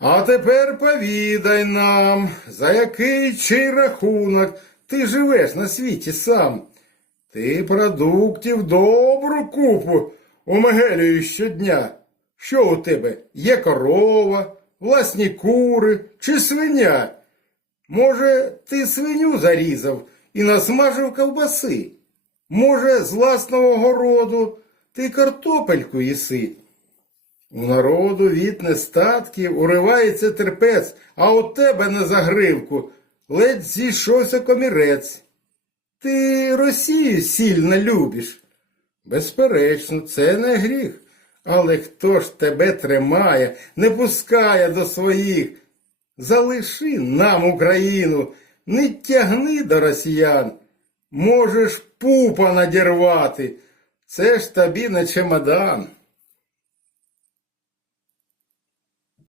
А тепер повідай нам, за який чий рахунок ти живеш на світі сам. Ти продуктів добру купу умигелюєш щодня. Що у тебе? Є корова, власні кури чи свиня? Може, ти свиню зарізав і насмажив ковбаси? Може, з власного городу ти картопельку їси? У народу від нестатків уривається терпець, а у тебе на загривку ледь зійшовся комірець. Ти Росію сильно любиш. Безперечно, це не гріх. Але хто ж тебе тримає, не пускає до своїх? Залиши нам Україну, не тягни до росіян. Можеш пупа надірвати. Це ж тобі не чемодан.